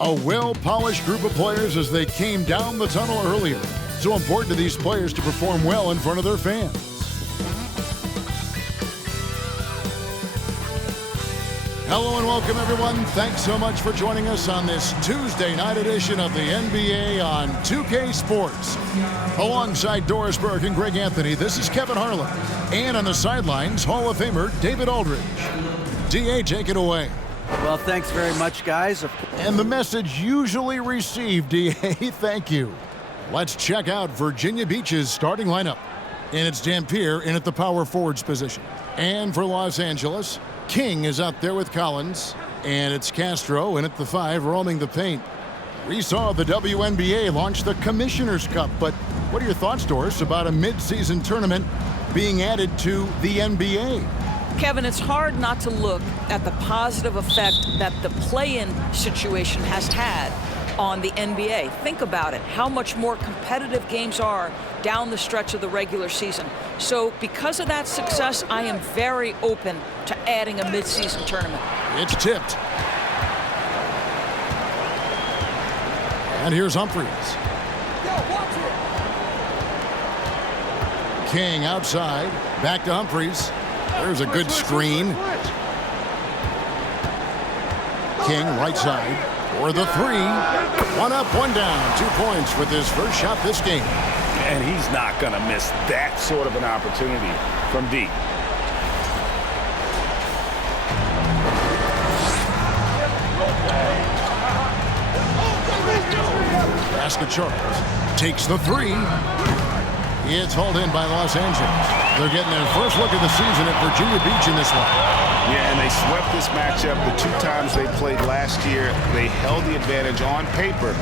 A well-polished group of players as they came down the tunnel earlier. So important to these players to perform well in front of their fans. Hello and welcome, everyone. Thanks so much for joining us on this Tuesday night edition of the NBA on 2K Sports. Alongside Doris Burke and Greg Anthony, this is Kevin Harlan. And on the sidelines, Hall of Famer David Aldridge. DA, take it away. Well, thanks very much, guys. And the message usually received, DA, thank you. Let's check out Virginia Beach's starting lineup. And it's Dampier in at the power forwards position. And for Los Angeles, King is out there with Collins. And it's Castro in at the 5 roaming the paint. We saw the WNBA launch the Commissioner's Cup, but what are your thoughts, Doris, about a mid-season tournament being added to the NBA? Kevin, it's hard not to look at the positive effect that the play-in situation has had on the NBA. Think about it, how much more competitive games are down the stretch of the regular season. So because of that success, I am very open to adding a mid-season tournament. It's tipped. And here's Humphries. King outside, back to Humphries. There's a good screen. King right side for the 3. 1 up, 1 down. 2 points with his first shot this game. And he's not going to miss that sort of an opportunity from deep. Basket Charles takes the 3. It's hauled in by Los Angeles. They're getting their first look of the season at Virginia Beach in this one. Yeah, and they swept this matchup the 2 times they played last year. They held the advantage on paper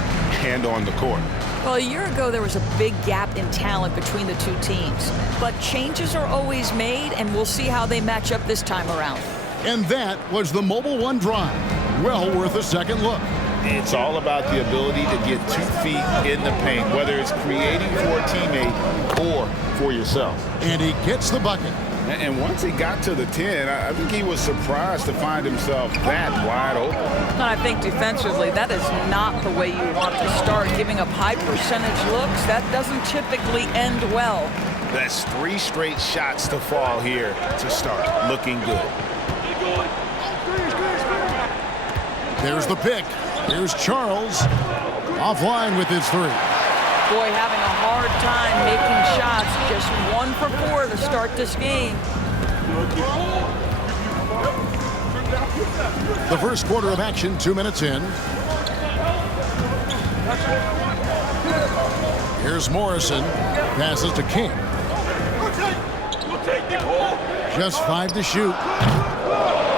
and on the court. Well, a year ago, there was a big gap in talent between the 2 teams. But changes are always made, and we'll see how they match up this time around. And that was the Mobile One drive. Well worth a second look. It's all about the ability to get 2 feet in the paint, whether it's creating for a teammate or for yourself. And he gets the bucket. And once he got to the 10, I think he was surprised to find himself that wide open. I think defensively, that is not the way you want to start. Giving up high percentage looks, that doesn't typically end well. That's 3 straight shots to fall here to start. Looking good. There's the pick. Here's Charles. Offline with his 3. Boy, having a hard time making shots. Just 1 for 4 to start this game. The first quarter of action, 2 minutes in. Here's Morrison. Passes to King. Just 5 to shoot.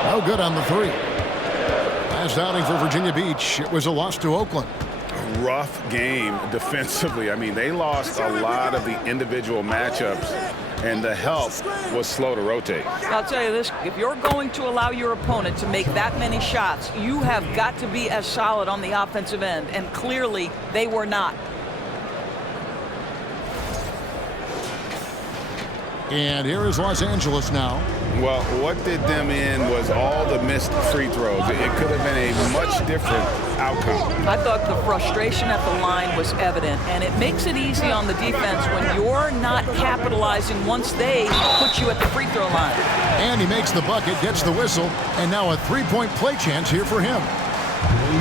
No good on the 3. Last outing for Virginia Beach, it was a loss to Oakland. A rough game defensively. I mean, they lost a lot of the individual matchups, and the help was slow to rotate. I'll tell you this, if you're going to allow your opponent to make that many shots, you have got to be as solid on the offensive end, and clearly they were not. And here is Los Angeles now. Well, what did them in was all the missed free throws. It could have been a much different outcome. I thought the frustration at the line was evident, and it makes it easy on the defense when you're not capitalizing once they put you at the free throw line. And he makes the bucket, gets the whistle, and now a 3-point play chance here for him.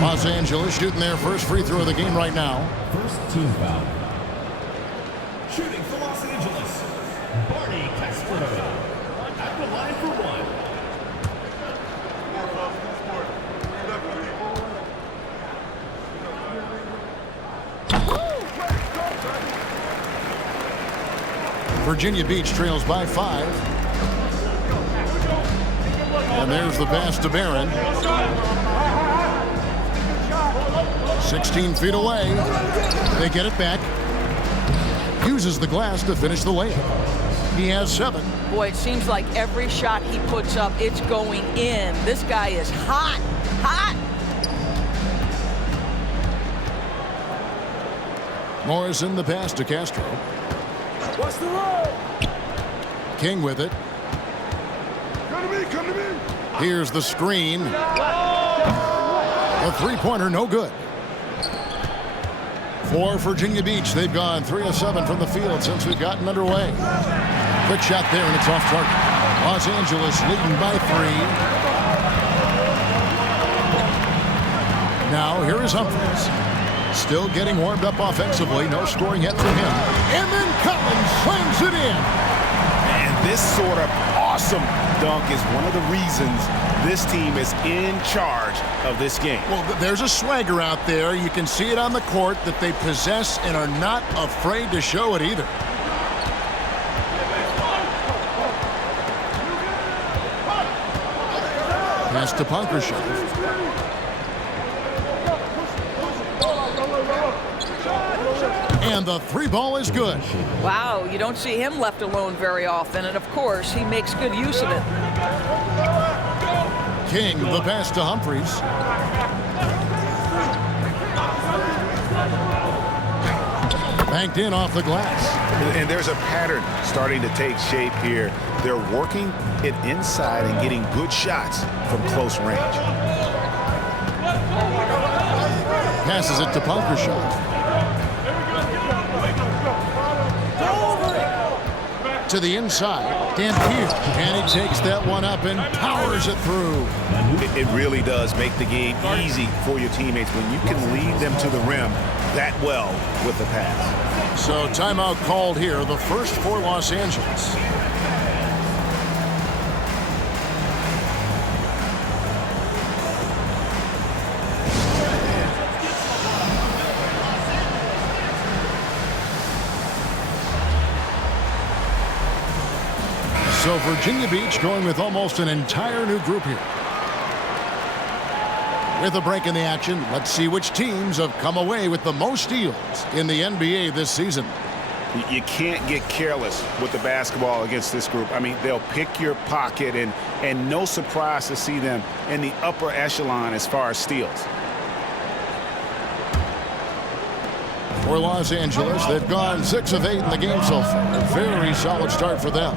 Los Angeles shooting their first free throw of the game right now. First team foul. Shooting for Los Angeles, Barney Castro. At the line for 1. Virginia Beach trails by 5. And there's the pass to Barron. 16 feet away. They get it back. Uses the glass to finish the layup. He has 7. Boy, it seems like every shot he puts up, it's going in. This guy is hot, hot. Morrison the pass to Castro. What's the roll? King with it. Come to me. Here's the screen. A three-pointer, no good. For Virginia Beach, they've gone 3 of 7 from the field since we've gotten underway. Quick shot there, and it's off target. Los Angeles leading by 3. Now, here is Humphries. Still getting warmed up offensively. No scoring yet from him. And then Collins slams it in. And this sort of awesome dunk is one of the reasons this team is in charge of this game. Well, there's a swagger out there. You can see it on the court that they possess and are not afraid to show it either. Pass to Punkershaw. And the 3 ball is good. Wow, you don't see him left alone very often, and of course, he makes good use of it. King, the pass to Humphries. Banked in off the glass. And there's a pattern starting to take shape here. They're working it inside and getting good shots from close range. Passes it to Punkershaw. To the inside, Dampier, and he takes that one up and powers it through. It really does make the game easy for your teammates when you can lead them to the rim that well with the pass. So timeout called here, the first for Los Angeles. So Virginia Beach going with almost an entire new group here. With a break in the action, let's see which teams have come away with the most steals in the NBA this season. You can't get careless with the basketball against this group. I mean, they'll pick your pocket, and no surprise to see them in the upper echelon as far as steals. For Los Angeles, they've gone 6 of 8 in the game so far. A very solid start for them.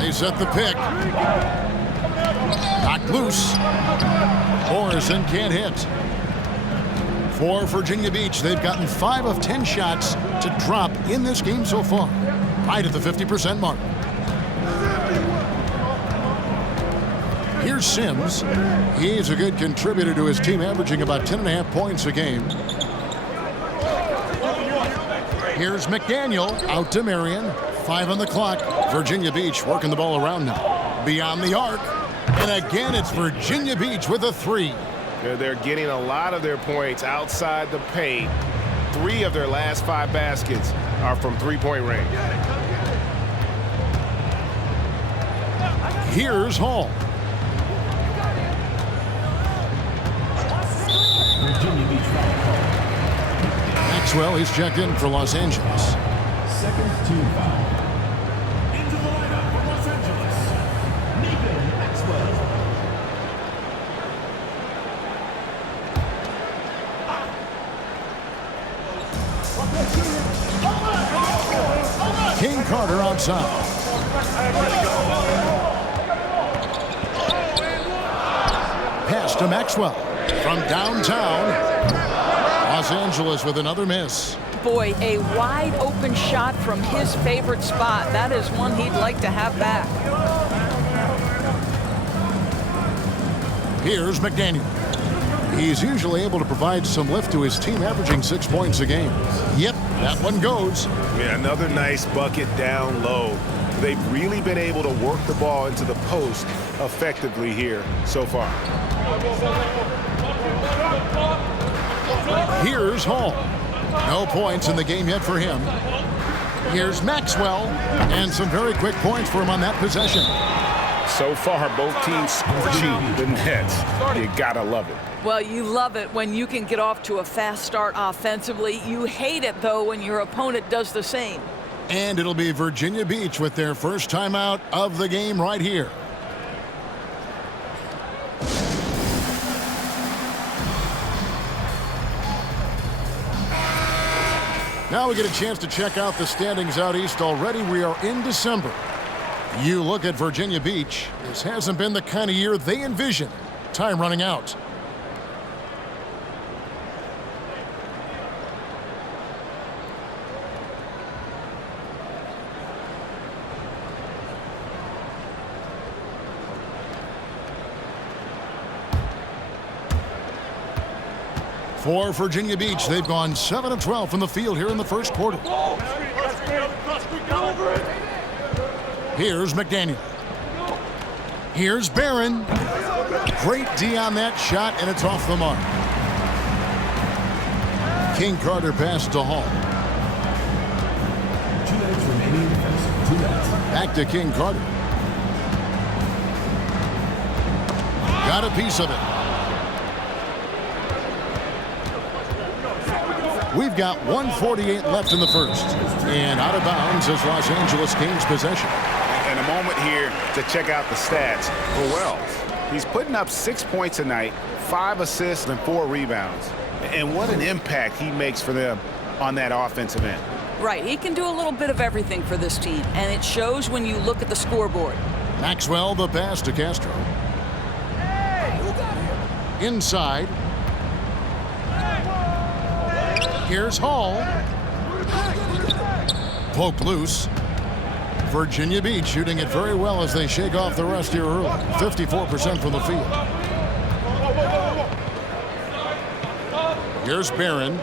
They set the pick. Knocked loose. Morrison can't hit. For Virginia Beach, they've gotten 5 of 10 shots to drop in this game so far. Right at the 50% mark. Here's Sims. He's a good contributor to his team, averaging about 10.5 points a game. Here's McDaniel out to Marion. 5 on the clock. Virginia Beach working the ball around now. Beyond the arc. And again, it's Virginia Beach with a 3. They're getting a lot of their points outside the paint. 3 of their last 5 baskets are from three-point range. Here's Hall. Virginia Beach foul call. Maxwell, he's checked in for Los Angeles. Second team foul. Into the lineup for Los Angeles, Maxwell. King Carter outside. Pass to Maxwell from downtown. Los Angeles with another miss. Boy, a wide open shot from his favorite spot. That is one he'd like to have back. Here's McDaniel. He's usually able to provide some lift to his team, averaging 6 points a game. Yep, that one goes. Yeah, another nice bucket down low. They've really been able to work the ball into the post effectively here so far. Here's Hall. No points in the game yet for him. Here's Maxwell, and some very quick points for him on that possession. So far, both teams scorching the nets. You gotta love it. Well, you love it when you can get off to a fast start offensively. You hate it, though, when your opponent does the same. And it'll be Virginia Beach with their first timeout of the game right here. Now we get a chance to check out the standings out east. Already we are in December. You look at Virginia Beach. This hasn't been the kind of year they envisioned. Time running out. For Virginia Beach, they've gone 7 of 12 from the field here in the first quarter. Here's McDaniel. Here's Barron. Great D on that shot, and it's off the mark. King Carter pass to Hall. 2 minutes remaining. 2 minutes. Back to King Carter. Got a piece of it. We've got 1:48 left in the first. And out of bounds as Los Angeles gains possession. And a moment here to check out the stats for Wells. He's putting up 6 points a night, 5 assists, and 4 rebounds. And what an impact he makes for them on that offensive end. Right, he can do a little bit of everything for this team, and it shows when you look at the scoreboard. Maxwell, the pass to Castro. Inside. Here's Hall. Poked loose. Virginia Beach shooting it very well as they shake off the rust here early. 54% from the field. Here's Barron.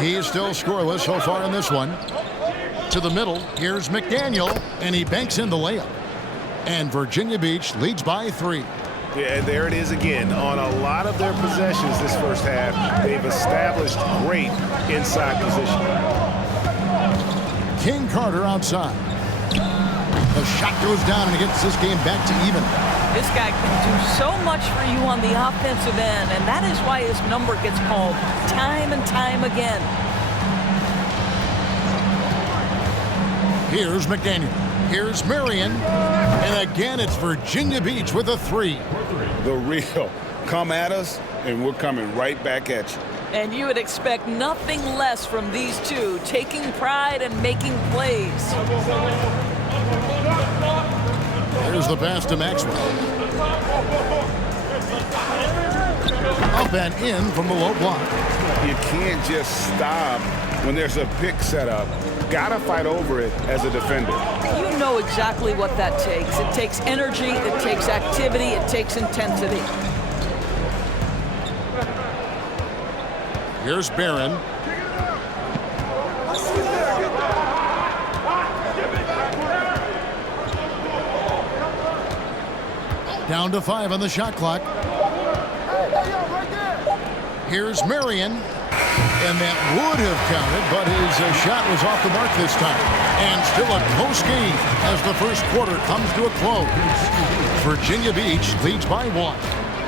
He's still scoreless so far in this one. To the middle. Here's McDaniel, and he banks in the layup. And Virginia Beach leads by 3. Yeah, and there it is again. On a lot of their possessions this first half, they've established great inside position. King Carter outside. The shot goes down and it gets this game back to even. This guy can do so much for you on the offensive end, and that is why his number gets called time and time again. Here's McDaniel. Here's Marion. And again, it's Virginia Beach with a 3. The real. Come at us, and we're coming right back at you. And you would expect nothing less from these two, taking pride and making plays. There's the pass to Maxwell. Up and in from the low block. You can't just stop when there's a pick set up. Gotta fight over it as a defender. You know exactly what that takes. It takes energy, it takes activity, it takes intensity. Here's Barron. Down to 5 on the shot clock. Here's Marion. And that would have counted, but his shot was off the mark this time. And still a close game as the first quarter comes to a close. Virginia Beach leads by 1.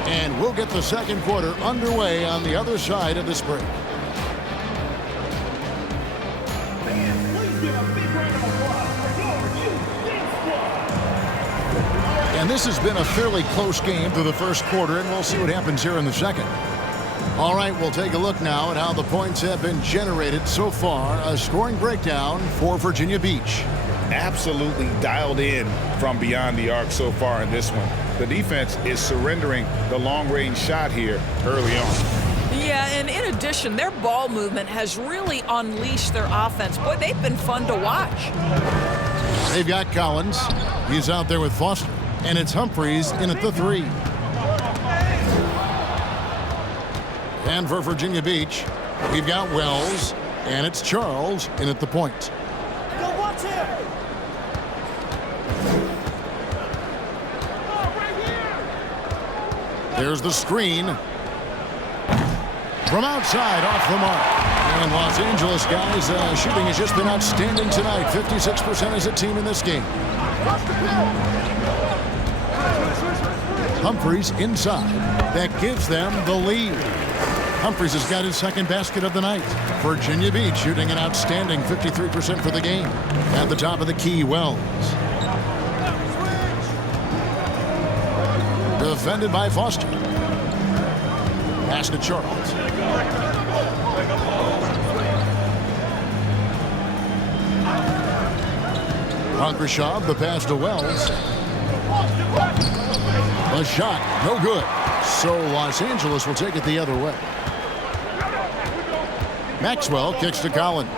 And we'll get the second quarter underway on the other side of this break. And this has been a fairly close game through the first quarter, and we'll see what happens here in the second. All right, we'll take a look now at how the points have been generated so far. A scoring breakdown for Virginia Beach. Absolutely dialed in from beyond the arc so far in this one. The defense is surrendering the long-range shot here early on. Yeah, and in addition, their ball movement has really unleashed their offense. Boy, they've been fun to watch. They've got Collins. He's out there with Foster. And it's Humphreys in at the 3. And for Virginia Beach, we've got Wells, and it's Charles in at the point. There's the screen. From outside, off the mark. And Los Angeles, guys, shooting has just been outstanding tonight. 56% as a team in this game. Humphreys inside. That gives them the lead. Humphreys has got his second basket of the night. Virginia Beach shooting an outstanding 53% for the game. At the top of the key, Wells. Defended by Foster. Pass to Charles. Konkrashov, the pass to Wells. The shot, no good. So Los Angeles will take it the other way. Maxwell kicks to Collins.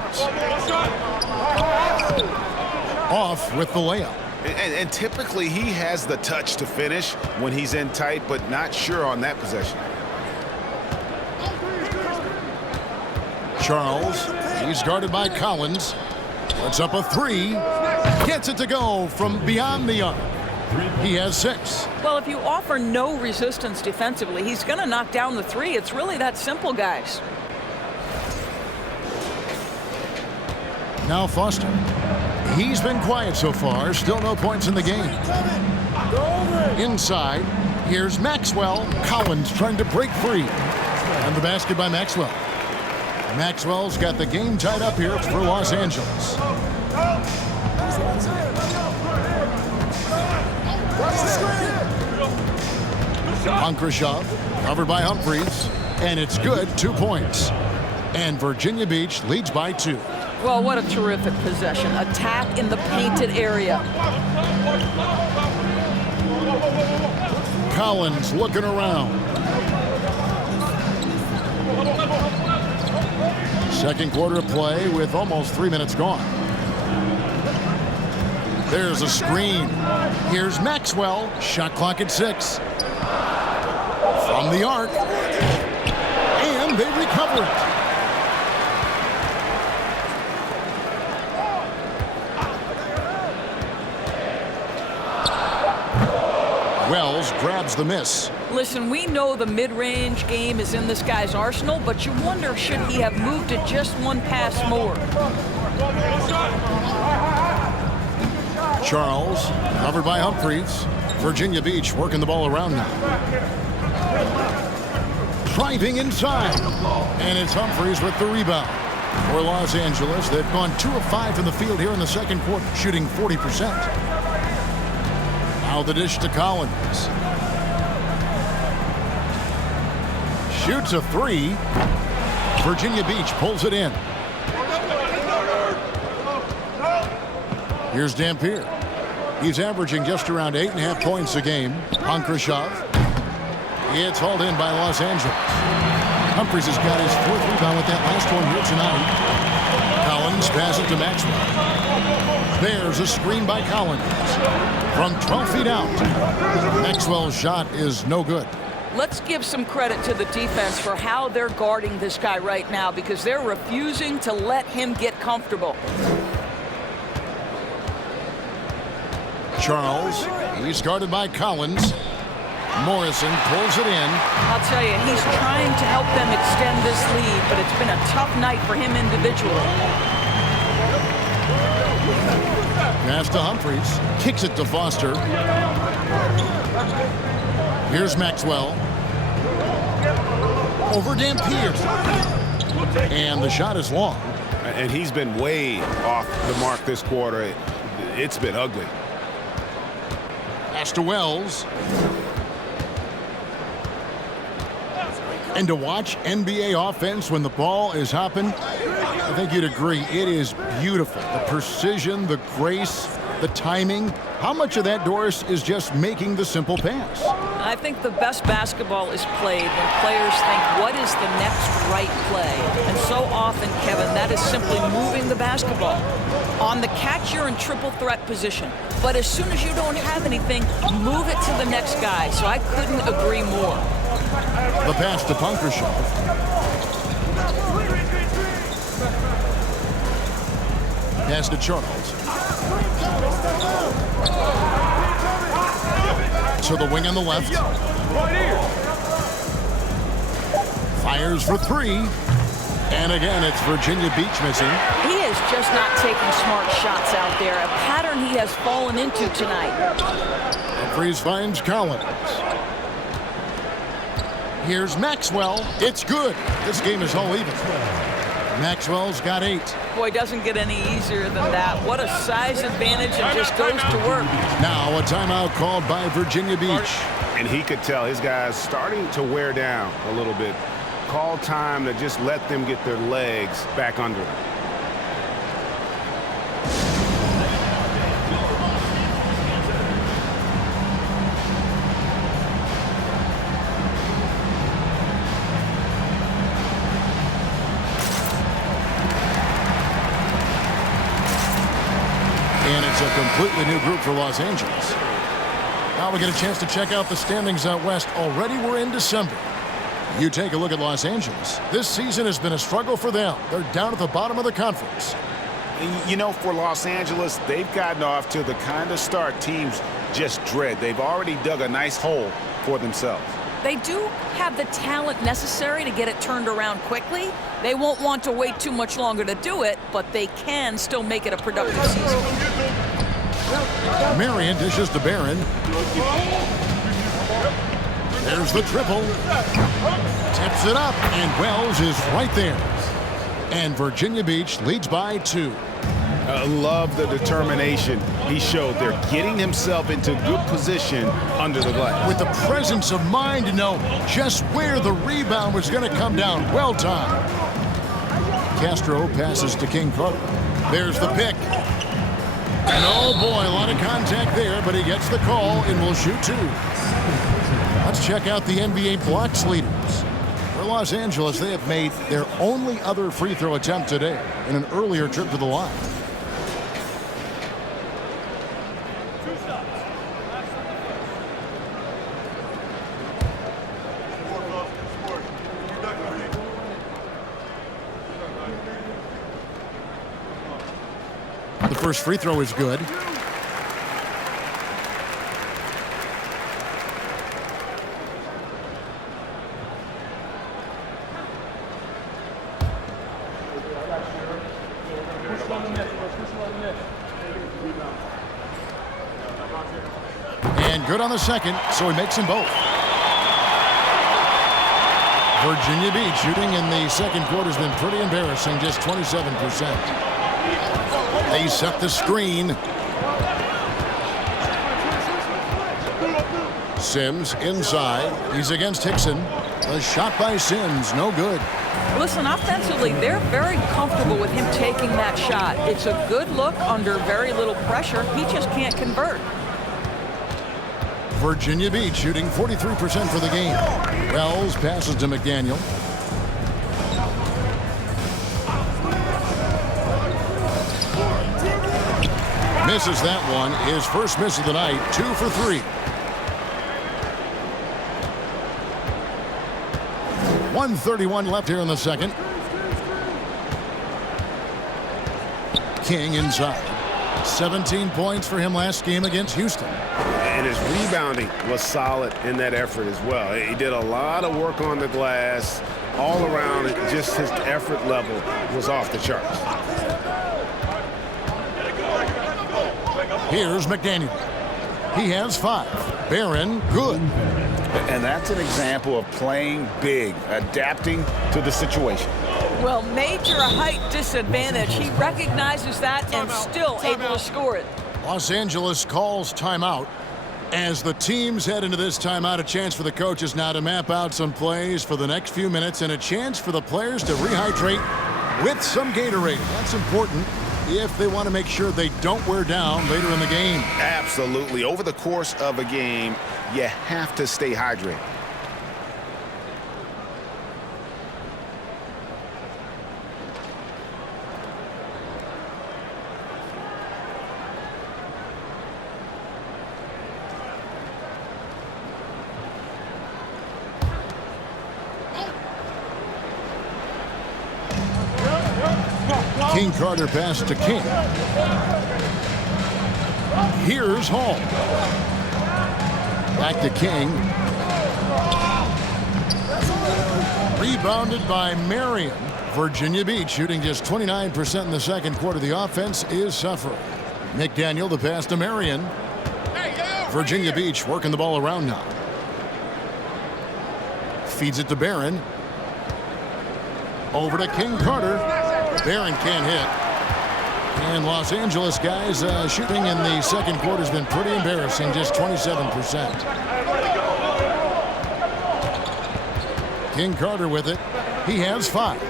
Off with the layup. And typically he has the touch to finish when he's in tight, but not sure on that possession. Charles, he's guarded by Collins. Puts up a three. Gets it to go from beyond the arc. He has 6. Well, if you offer no resistance defensively, he's going to knock down the three. It's really that simple, guys. Now Foster. He's been quiet so far. Still no points in the game. Inside, here's Maxwell. Collins trying to break free. And the basket by Maxwell. Maxwell's got the game tied up here for Los Angeles. Hunkrishov covered by Humphries. And it's good. 2 points. And Virginia Beach leads by 2. Well, what a terrific possession. Attack in the painted area. Collins looking around. Second quarter of play with almost 3 minutes gone. There's a screen. Here's Maxwell. Shot clock at 6. From the arc. And they recover it. Wells grabs the miss. Listen, we know the mid-range game is in this guy's arsenal, but you wonder, should he have moved it just one pass more? Charles, covered by Humphries. Virginia Beach working the ball around now. Driving inside. And it's Humphries with the rebound. For Los Angeles, they've gone 2 of 5 from the field here in the second quarter, shooting 40%. Now the dish to Collins. Shoots a 3. Virginia Beach pulls it in. Here's Dampier. He's averaging just around 8.5 points a game. Hunkrishov. It's hauled in by Los Angeles. Humphries has got his 4th rebound with that last one here tonight. Collins passes to Maxwell. There's a screen by Collins. From 12 feet out. Maxwell's shot is no good. Let's give some credit to the defense for how they're guarding this guy right now, because they're refusing to let him get comfortable. Charles, he's guarded by Collins. Morrison pulls it in. I'll tell you, he's trying to help them extend this lead, but it's been a tough night for him individually. Pass to Humphries. Kicks it to Foster. Here's Maxwell. Over Dampier. And the shot is long. And he's been way off the mark this quarter. It's been ugly. Pass to Wells. And to watch NBA offense when the ball is hopping, I think you'd agree, it is beautiful. The precision, the grace, the timing. How much of that, Doris, is just making the simple pass? I think the best basketball is played when players think, what is the next right play? And so often, Kevin, that is simply moving the basketball. On the catch, you're in triple threat position. But as soon as you don't have anything, move it to the next guy. So I couldn't agree more. The pass to Hunkrishov. Pass to Charles. To the wing on the left. Fires for 3. And again, it's Virginia Beach missing. He is just not taking smart shots out there. A pattern he has fallen into tonight. Humphries finds Collins. Here's Maxwell. It's good. This game is all even. Maxwell's got 8. Boy, doesn't get any easier than that. What a size advantage, and just goes to work. Now a timeout called by Virginia Beach. And he could tell his guys starting to wear down a little bit. Call time to just let them get their legs back under them. And it's a completely new group for Los Angeles. Now we get a chance to check out the standings out west. Already we're in December. You take a look at Los Angeles. This season has been a struggle for them. They're down at the bottom of the conference. You know, for Los Angeles, they've gotten off to the kind of start teams just dread. They've already dug a nice hole for themselves. They do have the talent necessary to get it turned around quickly. They won't want to wait too much longer to do it, but they can still make it a productive season. Marion dishes to Barron. There's the triple. Tips it up, and Wells is right there. And Virginia Beach leads by 2. I love the determination he showed there, getting himself into good position under the glass. With the presence of mind to know just where the rebound was going to come down. Well timed. Castro passes to King Carter. There's the pick. And oh boy, a lot of contact there, but he gets the call and will shoot 2. Let's check out the NBA blocks leaders. For Los Angeles, they have made their only other free throw attempt today in an earlier trip to the line. The first free throw is good. And good on the second, so he makes them both. Virginia Beach shooting in the second quarter has been pretty embarrassing, just 27%. They set the screen. Sims inside. He's against Hickson. A shot by Sims, no good. Listen, offensively, they're very comfortable with him taking that shot. It's a good look under very little pressure. He just can't convert. Virginia Beach shooting 43% for the game. Wells passes to McDaniel. Misses that one. His first miss of the night. 2 for 3. 1:31 left here in the second. King inside. 17 points for him last game against Houston. And his rebounding was solid in that effort as well. He did a lot of work on the glass. All around, just his effort level was off the charts. Here's McDaniel. He has 5. Barron, good. And that's an example of playing big, adapting to the situation. Well, major height disadvantage. He recognizes that and still able to score it. Los Angeles calls timeout. As the teams head into this timeout, a chance for the coaches now to map out some plays for the next few minutes and a chance for the players to rehydrate with some Gatorade. That's important if they want to make sure they don't wear down later in the game. Absolutely. Over the course of a game, you have to stay hydrated. King Carter pass to King. Here's Hall. Back to King. Rebounded by Marion. Virginia Beach shooting just 29% in the second quarter. The offense is suffering. McDaniel the pass to Marion. Virginia Beach working the ball around now. Feeds it to Barron. Over to King Carter. Barron can't hit. And Los Angeles guys shooting in the second quarter has been pretty embarrassing, just 27%. King Carter with it. He has 5.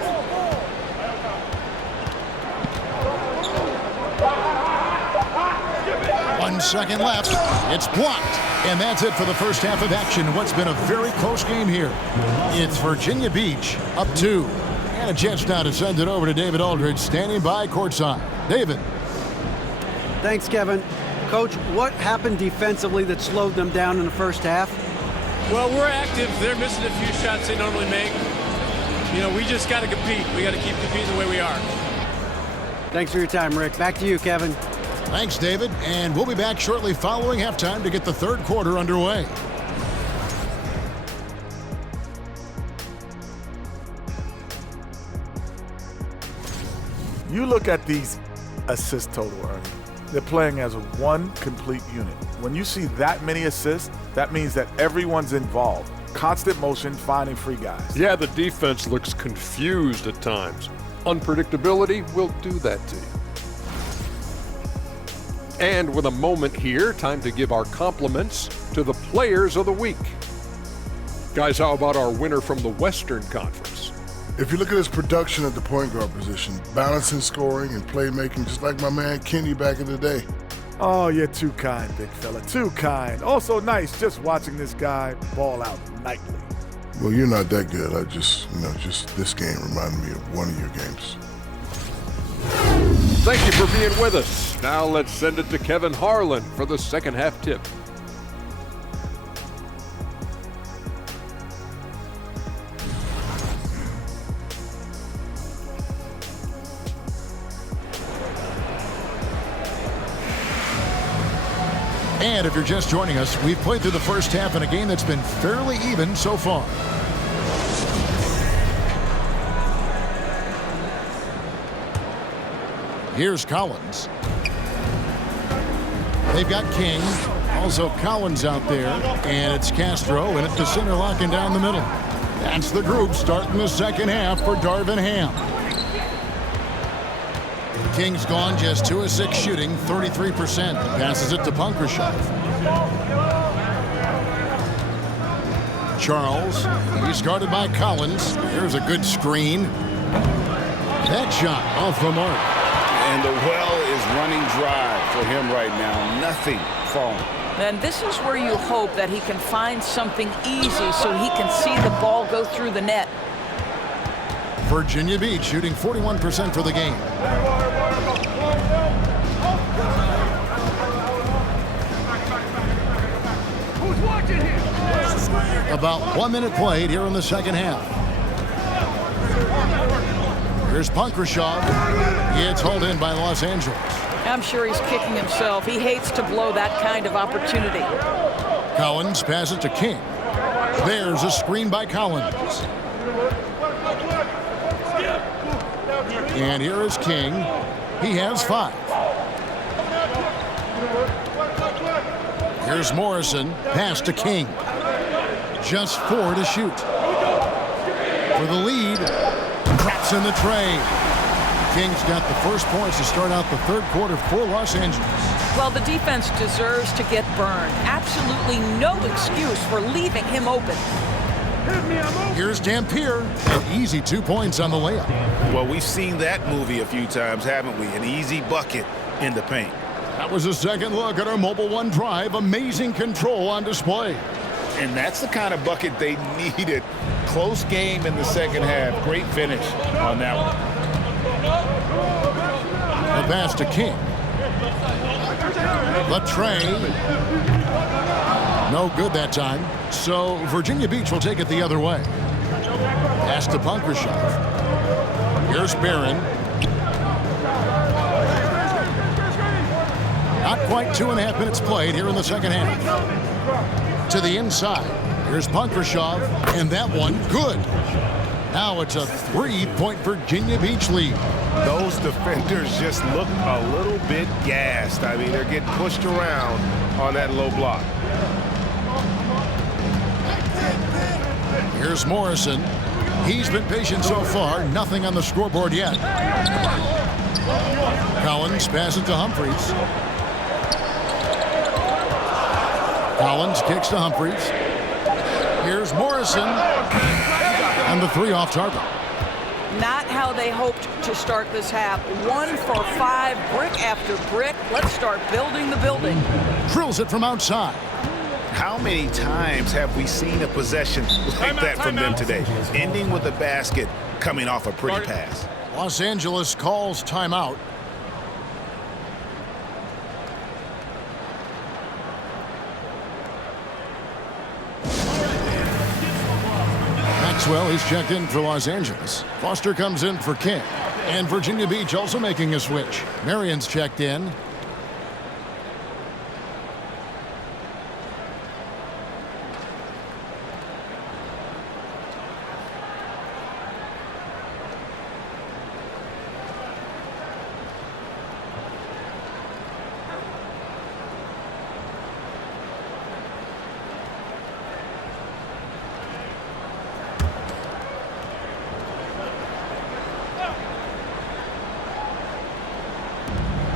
One second left. It's blocked. And that's it for the first half of action. What's been a very close game here. It's Virginia Beach up 2. And a chance now to send it over to David Aldridge, standing by courtside. David. Thanks, Kevin. Coach, what happened defensively that slowed them down in the first half? Well, we're active. They're missing a few shots they normally make. You know, we just got to compete. We got to keep competing the way we are. Thanks for your time, Rick. Back to you, Kevin. Thanks, David. And we'll be back shortly following halftime to get the third quarter underway. You look at these assist total, Ernie. They're playing as one complete unit. When you see that many assists, that means that everyone's involved. Constant motion, finding free guys. Yeah, the defense looks confused at times. Unpredictability will do that to you. And with a moment here, time to give our compliments to the players of the week. Guys, how about our winner from the Western Conference? If you look at his production at the point guard position, balancing scoring and playmaking, just like my man Kenny back in the day. Oh, you're too kind, big fella, too kind. Also nice just watching this guy ball out nightly. Well, you're not that good. I just this game reminded me of one of your games. Thank you for being with us. Now let's send it to Kevin Harlan for the second half tip. And if you're just joining us, we've played through the first half in a game that's been fairly even so far. Here's Collins. They've got King, also Collins out there, and it's Castro in at the center, locking down the middle. That's the group starting the second half for Darvin Ham. King's gone just 2 of 6 shooting, 33%. Passes it to Punkrashov. Charles, he's guarded by Collins. Here's a good screen. That shot off the mark. And the well is running dry for him right now. Nothing falling. And this is where you hope that he can find something easy so he can see the ball go through the net. Virginia Beach shooting 41% for the game. About 1 minute played here in the second half. Here's Punkrashov. It's hauled in by Los Angeles. I'm sure he's kicking himself. He hates to blow that kind of opportunity. Collins passes to King. There's a screen by Collins. And here is King. He has 5. Here's Morrison. Pass to King. Just 4 to shoot. For the lead. Drops in the tray. King's got the first points to start out the third quarter for Los Angeles. Well, the defense deserves to get burned. Absolutely no excuse for leaving him open. Here's Dampier. An easy 2 points on the layup. Well, we've seen that movie a few times, haven't we? An easy bucket in the paint. That was a second look at our Mobile One drive. Amazing control on display. And that's the kind of bucket they needed. Close game in the second half. Great finish on that one. The pass to King. The tray. No good that time. So Virginia Beach will take it the other way. Pass to Punkrashov. Here's Barron. Not quite 2.5 minutes played here in the second half. To the inside. Here's Punkrashov, and that one good. Now it's a 3-point Virginia Beach lead. Those defenders just look a little bit gassed. I mean, they're getting pushed around on that low block. Here's Morrison. He's been patient so far. Nothing on the scoreboard yet. Collins passes to Humphries. Collins kicks to Humphries. Here's Morrison. And the 3 off target. Not how they hoped to start this half. 1 for 5, brick after brick. Let's start building the building. Drills it from outside. How many times have we seen a possession like that from them today? Ending with a basket, coming off a pretty pass. Los Angeles calls timeout. Maxwell is checked in for Los Angeles. Foster comes in for King. And Virginia Beach also making a switch. Marion's checked in.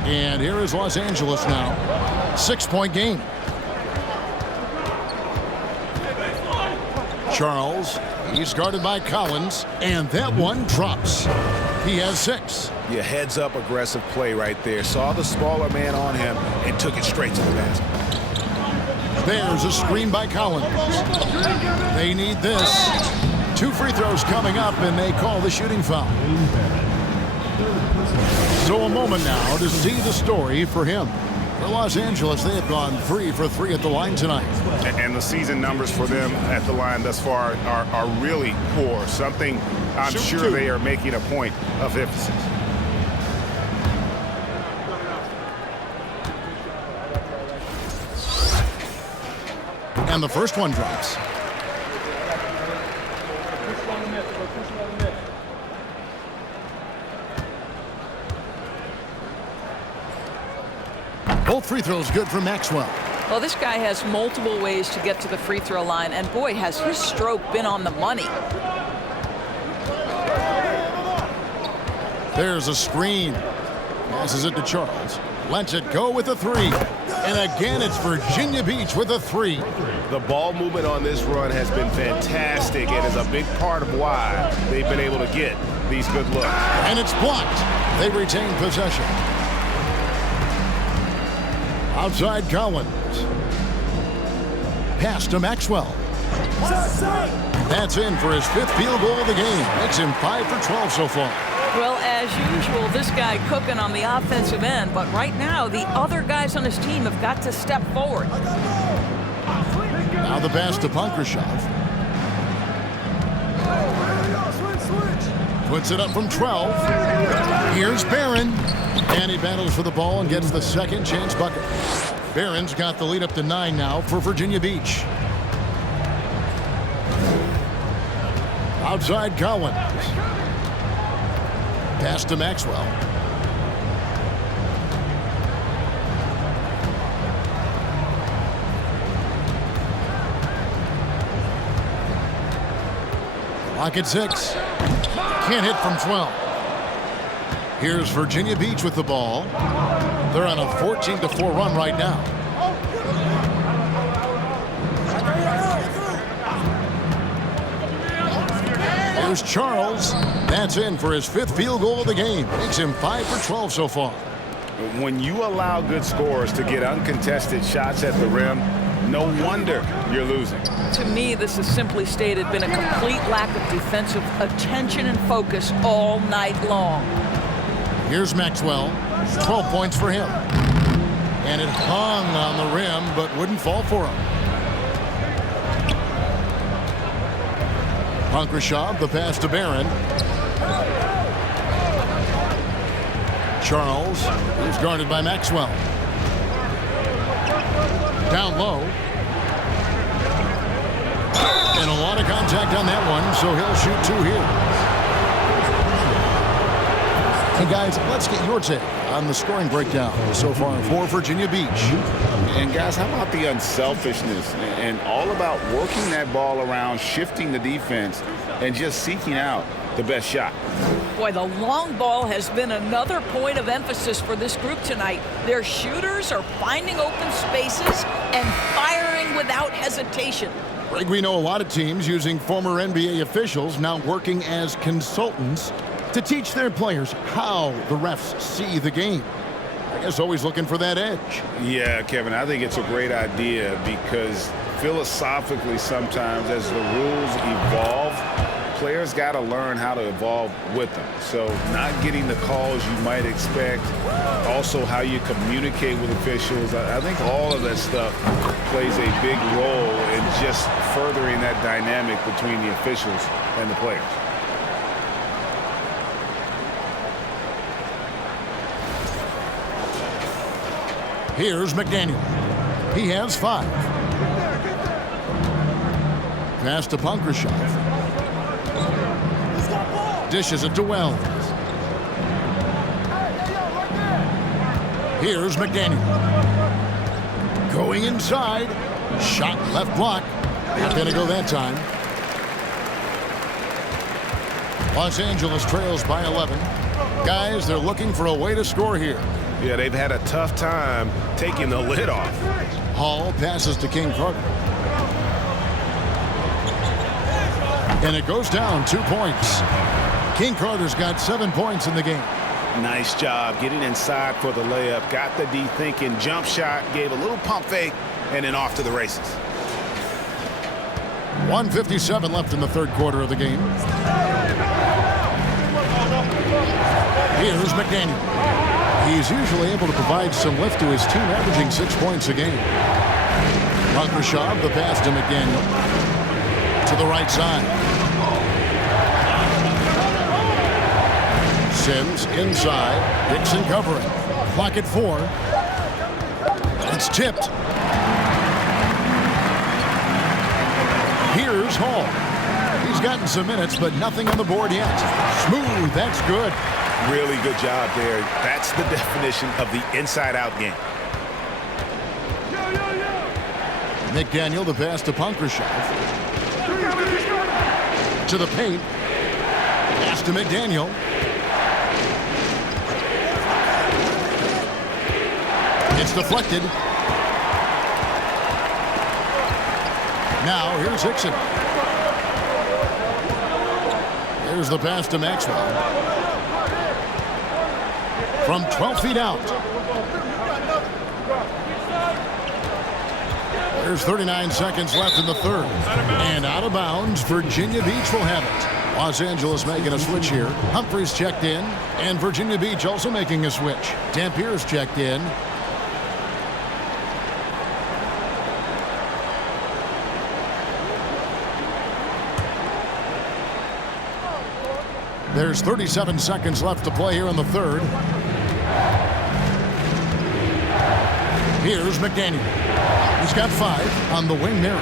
And here is Los Angeles now. 6-point game. Charles, he's guarded by Collins, and that one drops. He has 6. Yeah, heads up aggressive play right there. Saw the smaller man on him and took it straight to the basket. There's a screen by Collins. They need this. 2 free throws coming up, and they call the shooting foul. So a moment now to see the story for him. For Los Angeles, they have gone 3 for 3 at the line tonight. And the season numbers for them at the line thus far are really poor. Something I'm sure they are making a point of emphasis. And the first one drops. Both free throws good for Maxwell. Well, this guy has multiple ways to get to the free throw line, and boy, has his stroke been on the money. There's a screen. Passes it to Charles. Lets it go with a 3. And again, it's Virginia Beach with a 3. The ball movement on this run has been fantastic and is a big part of why they've been able to get these good looks. And it's blocked. They retain possession. Outside Collins. Pass to Maxwell. That's in for his 5th field goal of the game. Makes him 5 for 12 so far. Well, as usual, this guy cooking on the offensive end, but right now the other guys on his team have got to step forward. Now the pass to Punkrashov. Puts it up from 12. Here's Barron. And he battles for the ball and gets the second chance bucket. Barron's got the lead up to 9 now for Virginia Beach. Outside Collins. Pass to Maxwell. Clock at 6. Can't hit from 12. Here's Virginia Beach with the ball. They're on a 14-4 run right now. Here's Charles. That's in for his 5th field goal of the game. Makes him 5 for 12 so far. When you allow good scorers to get uncontested shots at the rim, no wonder you're losing. To me, this is simply stated been a complete lack of defensive attention and focus all night long. Here's Maxwell. 12 points for him. And it hung on the rim, but wouldn't fall for him. Punkrashov, the pass to Barron. Charles is guarded by Maxwell. Down low. And a lot of contact on that one, so he'll shoot 2 here. Hey guys, let's get your take on the scoring breakdown so far for Virginia Beach. And guys, how about the unselfishness and all about working that ball around, shifting the defense, and just seeking out the best shot. Boy, the long ball has been another point of emphasis for this group tonight. Their shooters are finding open spaces and firing without hesitation. Greg, we know a lot of teams using former NBA officials now working as consultants to teach their players how the refs see the game. I guess always looking for that edge. Yeah, Kevin, I think it's a great idea because philosophically sometimes as the rules evolve, players got to learn how to evolve with them. So not getting the calls you might expect, also how you communicate with officials. I think all of that stuff plays a big role in just furthering that dynamic between the officials and the players. Here's McDaniel. He has 5. Pass to Punkrashov. Dishes it to Wells. Here's McDaniel. Going inside. Shot left block. Not going to go that time. Los Angeles trails by 11. Guys, they're looking for a way to score here. Yeah, they've had a tough time taking the lid off. Hall passes to King Carter. And it goes down 2 points. King Carter's got 7 points in the game. Nice job getting inside for the layup. Got the D thinking, jump shot, gave a little pump fake, and then off to the races. 1:57 left in the third quarter of the game. Here's McDaniel. He's usually able to provide some lift to his team, averaging 6 points a game. Punkrashov, the pass to McDaniel. To the right side. Sims inside. Dixon covering. Clock at 4. It's tipped. Here's Hall. He's gotten some minutes, but nothing on the board yet. Smooth. That's good. Really good job there. That's the definition of the inside-out game. McDaniel, the pass to Punkrashov. To the paint. Pass to McDaniel. It's deflected. Now here's Hickson. Here's the pass to Maxwell. From 12 feet out. There's 39 seconds left in the third. And out of bounds, Virginia Beach will have it. Los Angeles making a switch here. Humphries checked in. And Virginia Beach also making a switch. Dampier's checked in. There's 37 seconds left to play here in the third. Here's McDaniel. He's got 5 on the wing there.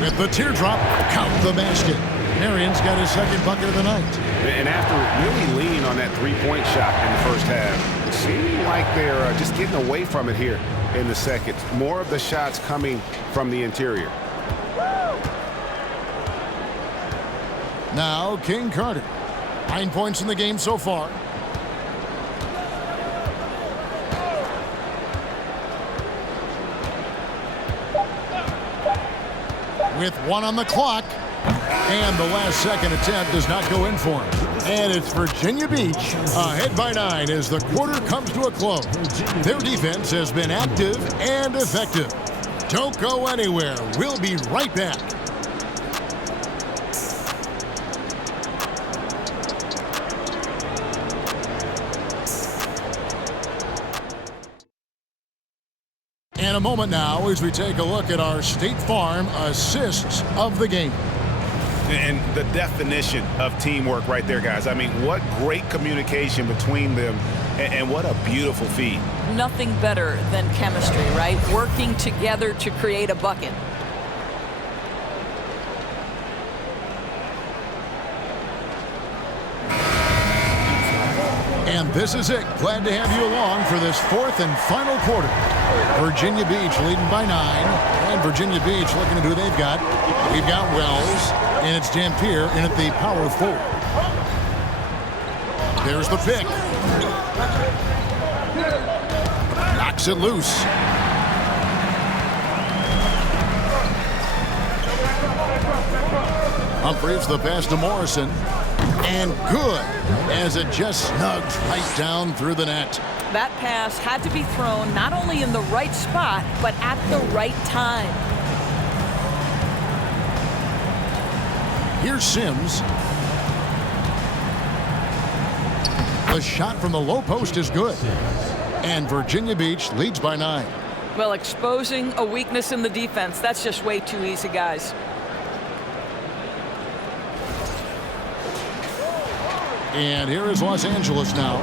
With the teardrop, count the basket. Marion's got his second bucket of the night. And after really leaning on that three-point shot in the first half, it seemed like they're just getting away from it here in the second. More of the shots coming from the interior. Now, King Carter. 9 points in the game so far. With 1 on the clock. And the last second attempt does not go in for him. And it's Virginia Beach ahead by 9 as the quarter comes to a close. Their defense has been active and effective. Don't go anywhere. We'll be right back. In a moment now as we take a look at our State Farm assists of the game. And the definition of teamwork right there, guys. I mean, what great communication between them, and what a beautiful feed. Nothing better than chemistry, right? Working together to create a bucket. And this is it. Glad to have you along for this fourth and final quarter. Virginia Beach leading by 9. And Virginia Beach looking at who they've got. We've got Wells, and it's Dampier in at the power forward. There's the pick. Knocks it loose. Humphries the pass to Morrison. And good, as it just snugs right down through the net. That pass had to be thrown not only in the right spot, but at the right time. Here's Sims. The shot from the low post is good. And Virginia Beach leads by 9. Well, exposing a weakness in the defense, that's just way too easy, guys. And here is Los Angeles now.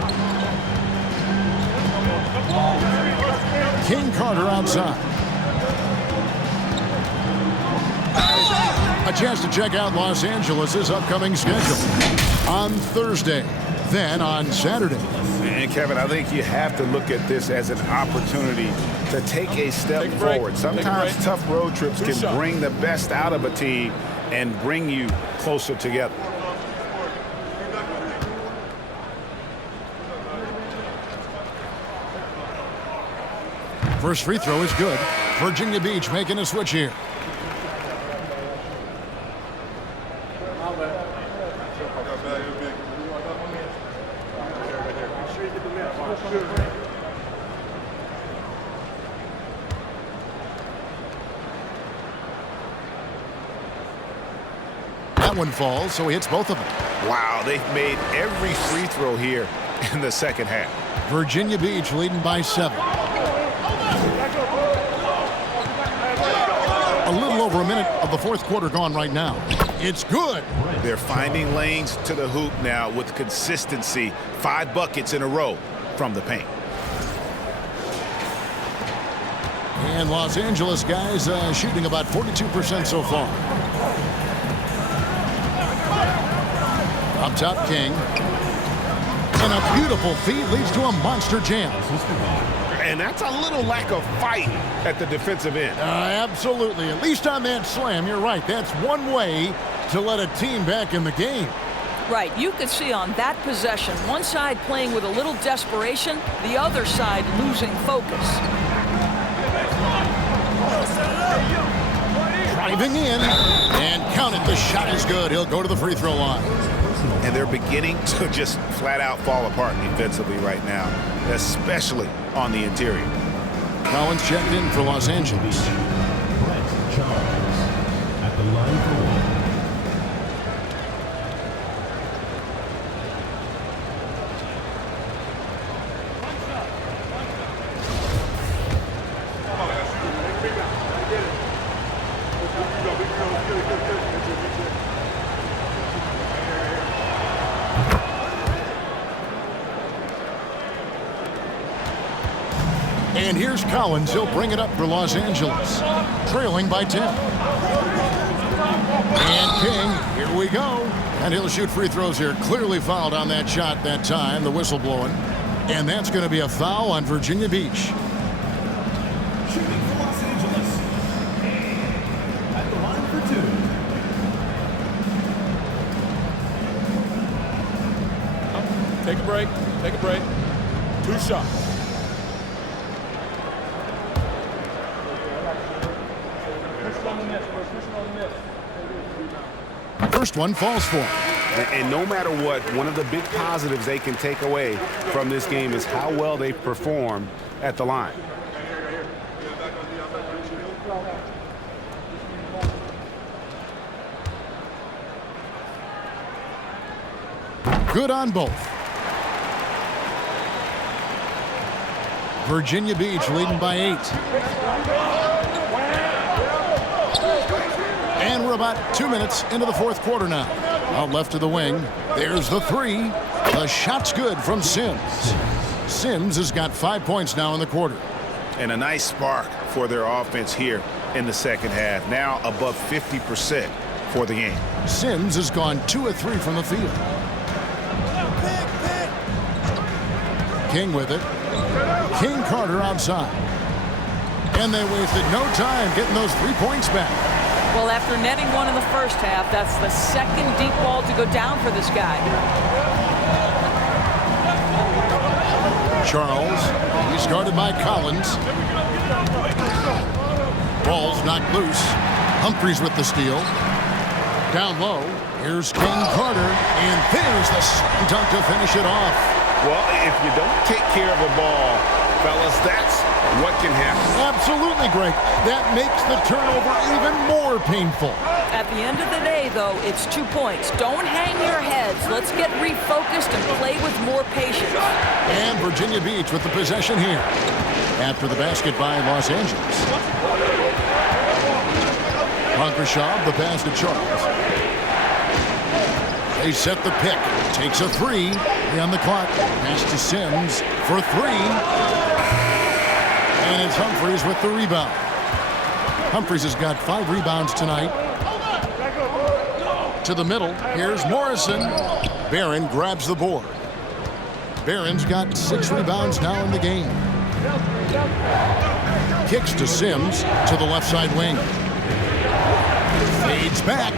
King Carter outside. A chance to check out Los Angeles' upcoming schedule on Thursday, then on Saturday. And Kevin, I think you have to look at this as an opportunity to take a step forward. Sometimes tough road trips can bring the best out of a team and bring you closer together. First free throw is good. Virginia Beach making a switch here. That one falls, so he hits both of them. Wow, they've made every free throw here in the second half. Virginia Beach leading by 7. A little over a minute of the fourth quarter gone right now. It's good. They're finding lanes to the hoop now with consistency. 5 buckets in a row from the paint. And Los Angeles guys shooting about 42% so far. Up top, King. And a beautiful feed leads to a monster jam. And that's a little lack of fight at the defensive end. Absolutely. At least on that slam, you're right. That's one way to let a team back in the game. Right. You could see on that possession, one side playing with a little desperation, the other side losing focus. Driving in. And count it. The shot is good. He'll go to the free throw line. And they're beginning to just flat out fall apart defensively right now, especially on the interior. Collins checked in for Los Angeles. At the line for 1. And here's Collins. He'll bring it up for Los Angeles, trailing by 10. And King, here we go. And he'll shoot free throws here. Clearly fouled on that shot that time, the whistle blowing. And that's going to be a foul on Virginia Beach. Shooting for Los Angeles. At the line for 2. Take a break. Take a break. 2 shots. First one falls for him. And no matter what, one of the big positives they can take away from this game is how well they perform at the line. Good on both. Virginia Beach leading by 8. And we're about 2 minutes into the fourth quarter now. Out left of the wing. There's the 3. The shot's good from Sims. Sims has got 5 points now in the quarter. And a nice spark for their offense here in the second half. Now above 50% for the game. Sims has gone 2 of 3 from the field. King with it. King Carter outside. And they wasted no time getting those 3 points back. Well, after netting one in the first half, that's the second deep ball to go down for this guy. Charles, he's guarded by Collins. Ball's knocked loose. Humphries with the steal. Down low, here's King Carter, and there's the slam dunk to finish it off. Well, if you don't take care of a ball, fellas, that's what can happen. Absolutely, Greg. That makes the turnover even more painful. At the end of the day, though, it's 2 points. Don't hang your heads. Let's get refocused and play with more patience. And Virginia Beach with the possession here. After the basket by Los Angeles. Hunkershaw, the pass to Charles. They set the pick. Takes a three. 3 on the clock. Pass to Sims for 3. And it's Humphries with the rebound. Humphries has got 5 rebounds tonight. To the middle. Here's Morrison. Barron grabs the board. Barron's got 6 rebounds now in the game. Kicks to Sims to the left side wing. Fades back.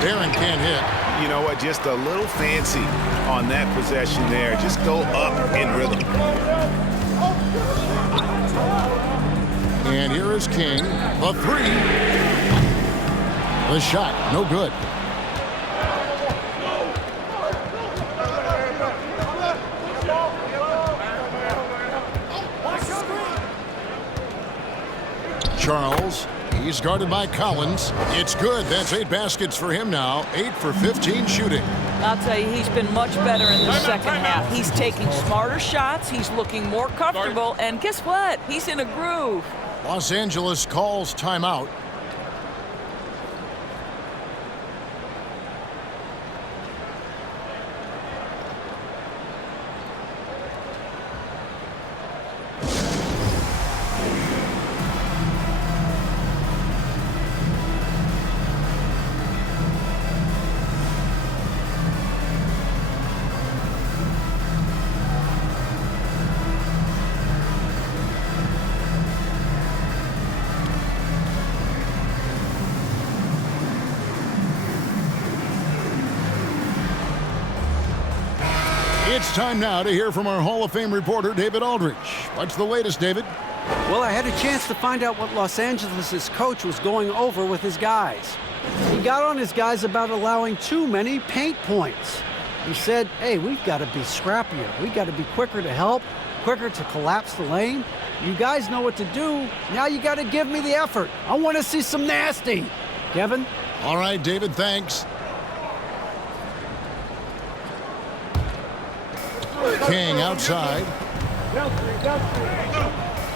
Barron can't hit. You know what? Just a little fancy on that possession there. Just go up in rhythm. And here is King. The 3. The shot, no good. Charles, he's guarded by Collins. It's good. That's 8 baskets for him now. 8 for 15 shooting. I'll tell you, he's been much better in the second half. He's taking smarter shots. He's looking more comfortable. And guess what? He's in a groove. Los Angeles calls timeout. It's time now to hear from our Hall of Fame reporter, David Aldridge. What's the latest, David? Well, I had a chance to find out what Los Angeles' coach was going over with his guys. He got on his guys about allowing too many paint points. He said, hey, we've got to be scrappier. We've got to be quicker to help, quicker to collapse the lane. You guys know what to do. Now you got to give me the effort. I want to see some nasty. Kevin? All right, David, thanks. King outside.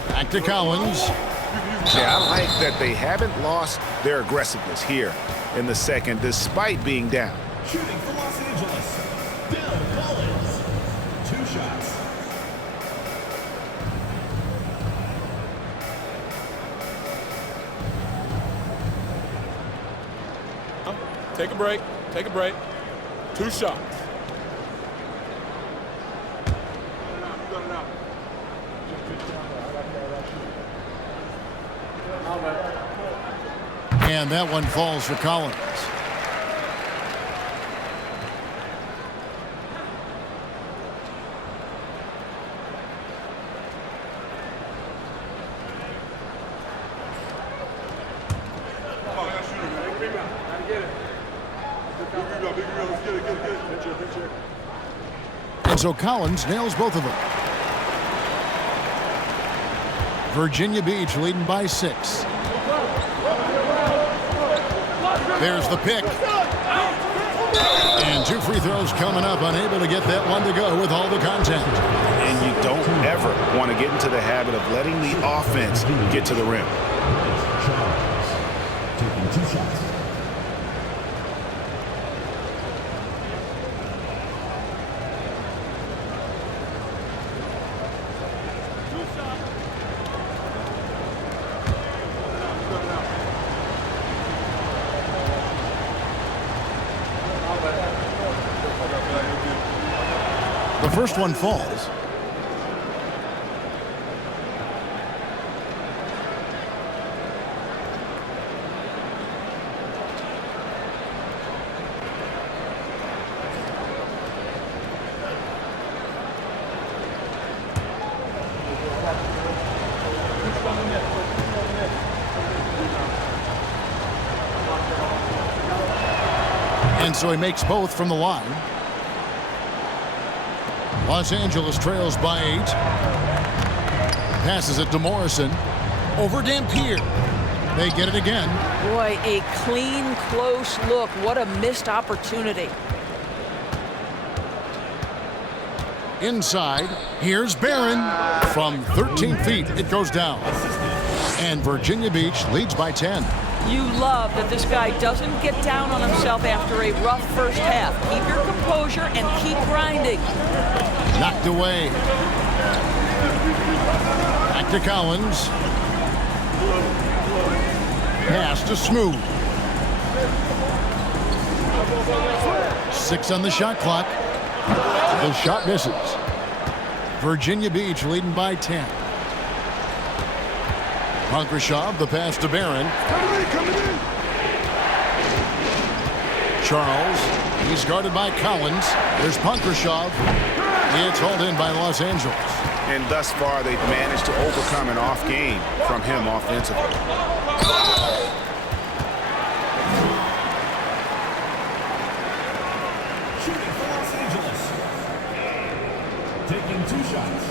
Back to Collins. Yeah, I like that they haven't lost their aggressiveness here in the second, despite being down. Shooting for Los Angeles, Bill Collins. 2 shots. Take a break. Take a break. 2 shots. And that one falls for Collins. And so Collins nails both of them. Virginia Beach leading by 6. There's the pick. And 2 free throws coming up, unable to get that one to go with all the contact. And you don't ever want to get into the habit of letting the offense get to the rim. Charles taking 2 shots. The first one falls. And so he makes both from the line. Los Angeles trails by 8. Passes it to Morrison. Over Dampier. They get it again. Boy, a clean, close look. What a missed opportunity. Inside, here's Barron. From 13 feet, it goes down. And Virginia Beach leads by 10. You love that this guy doesn't get down on himself after a rough first half. Keep your composure and keep grinding. Knocked away. Back to Collins. Pass to Smooth. 6 on the shot clock. The shot misses. Virginia Beach leading by 10. Punkrashov, the pass to Barron. Charles, he's guarded by Collins. There's Punkrashov. It's hauled in by Los Angeles. And thus far, they've managed to overcome an off game from him offensively. Shooting for Los Angeles. Taking 2 shots.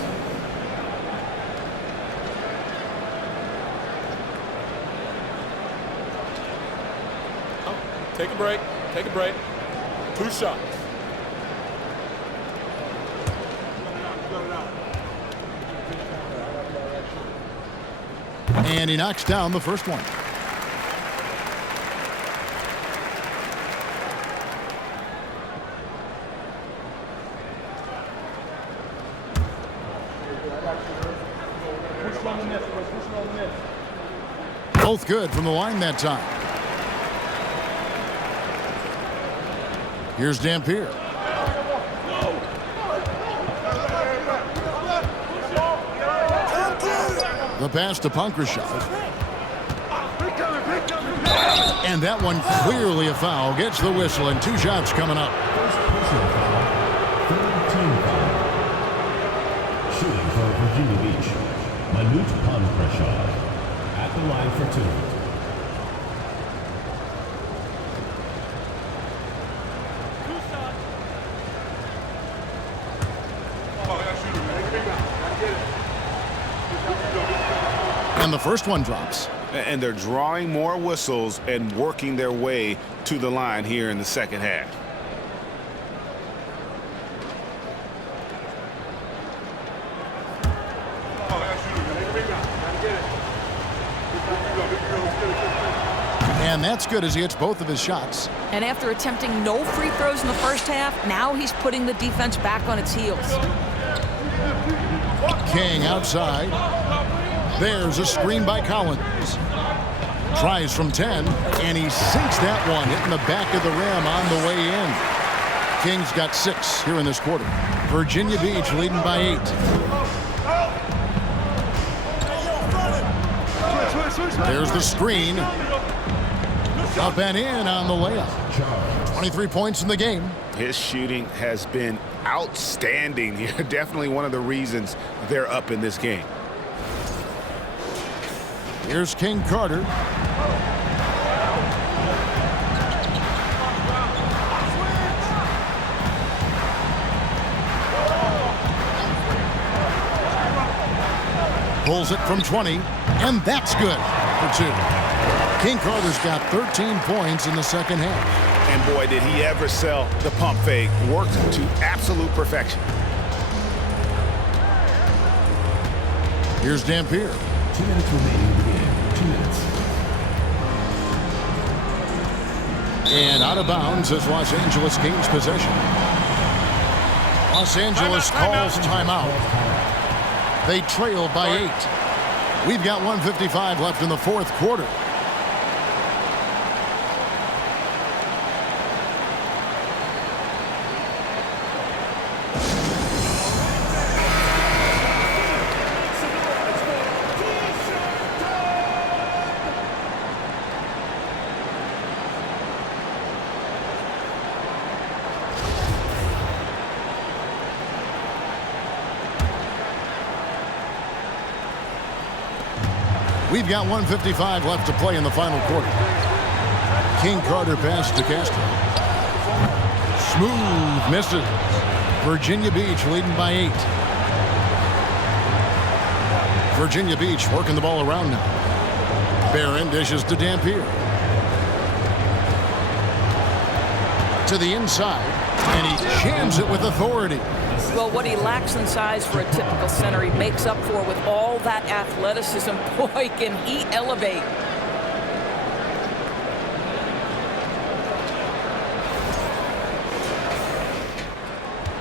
Take a break. Take a break. 2 shots. And he knocks down the first one. Both good from the line that time. Here's Dampier. The pass to Punkrashov. And that one clearly a foul. Gets the whistle and 2 shots coming up. Shooting for Virginia Beach, Manute Punkrashov at the line for 2. And the first one drops. And they're drawing more whistles and working their way to the line here in the second half. And that's good as he hits both of his shots. And after attempting no free throws in the first half, now he's putting the defense back on its heels. King outside. There's a screen by Collins. Tries from 10, and he sinks that one, hitting the back of the rim on the way in. King's got 6 here in this quarter. Virginia Beach leading by 8. There's the screen. Up and in on the layup. 23 points in the game. His shooting has been outstanding here. Definitely one of the reasons they're up in this game. Here's King Carter. Pulls it from 20, and that's good for 2. King Carter's got 13 points in the second half. And boy, did he ever sell the pump fake. Worked to absolute perfection. Here's Dampier. 2 minutes remaining in the game. 2 minutes. And out of bounds as Los Angeles gains possession. Los Angeles calls timeout. They trail by 8. We've got 1:55 left in the fourth quarter. We've got 1:55 left to play in the final quarter. King Carter pass to Castro. Smooth misses. Virginia Beach leading by 8. Virginia Beach working the ball around now. Barron dishes to Dampier. To the inside, and he jams it with authority. Well, what he lacks in size for a typical center, he makes up for with all that athleticism. Boy, can he elevate.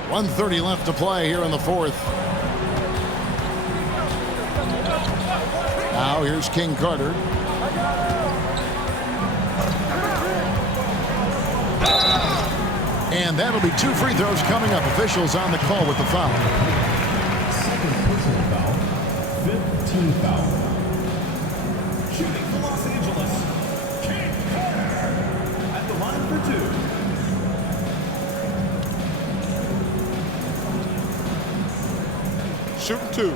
.130 left to play here in the fourth. Now here's King Carter. And that'll be 2 free throws coming up. Officials on the call with the foul. Second personal foul. 15 foul. Shooting for Los Angeles. King Carter at the line for 2. Shooting 2.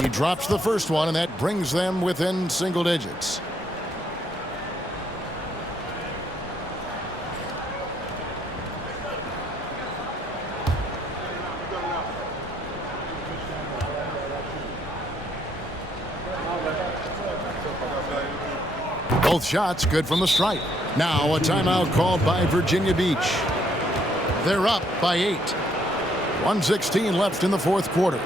He drops the first one, and that brings them within single digits. Both shots good from the stripe. Now a timeout called by Virginia Beach. They're up by 8. 1:16 left in the fourth quarter.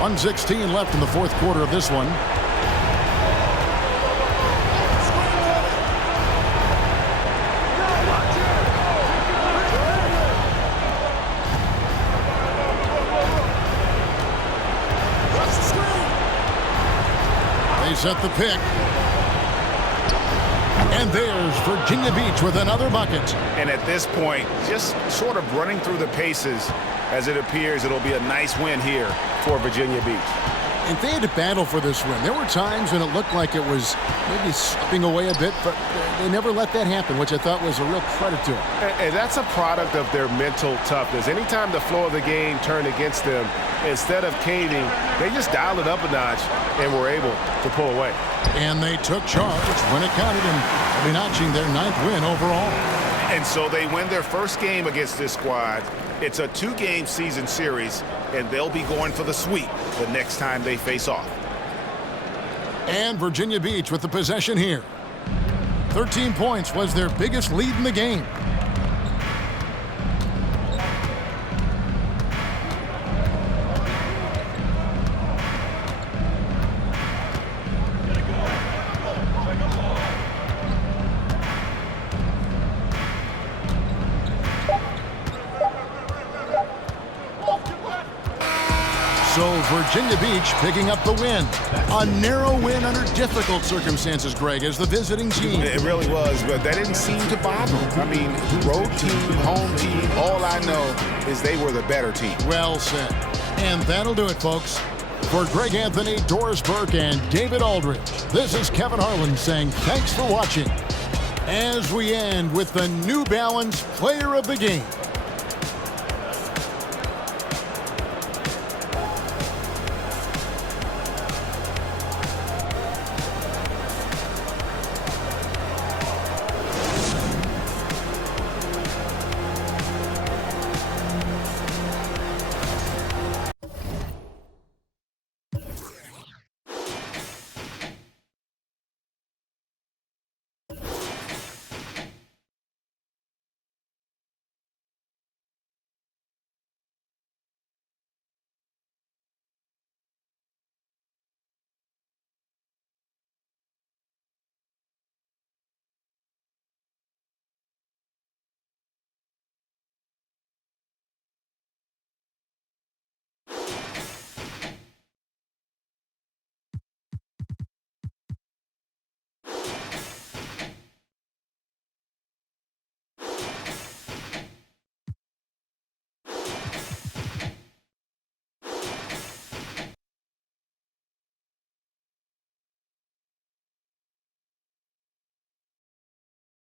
.116 left in the fourth quarter of this one. They set the pick. And there's Virginia Beach with another bucket. And at this point, just sort of running through the paces, as it appears it'll be a nice win here for Virginia Beach. And they had to battle for this win. There were times when it looked like it was maybe slipping away a bit, but they never let that happen, which I thought was a real credit to them. And that's a product of their mental toughness. Anytime the flow of the game turned against them, instead of caving, they just dialed it up a notch and were able to pull away. And they took charge when it counted, and they'll be notching their 9th win overall. And so they win their first game against this squad. It's a 2-game season series, and they'll be going for the sweep the next time they face off. And Virginia Beach with the possession here. 13 points was their biggest lead in the game. So Virginia Beach picking up the win. A narrow win under difficult circumstances, Greg, as the visiting team. It really was, but that didn't seem to bother them. I mean, road team, home team, all I know is they were the better team. Well said. And that'll do it, folks. For Greg Anthony, Doris Burke, and David Aldridge, this is Kevin Harlan saying thanks for watching. As we end with the New Balance Player of the Game.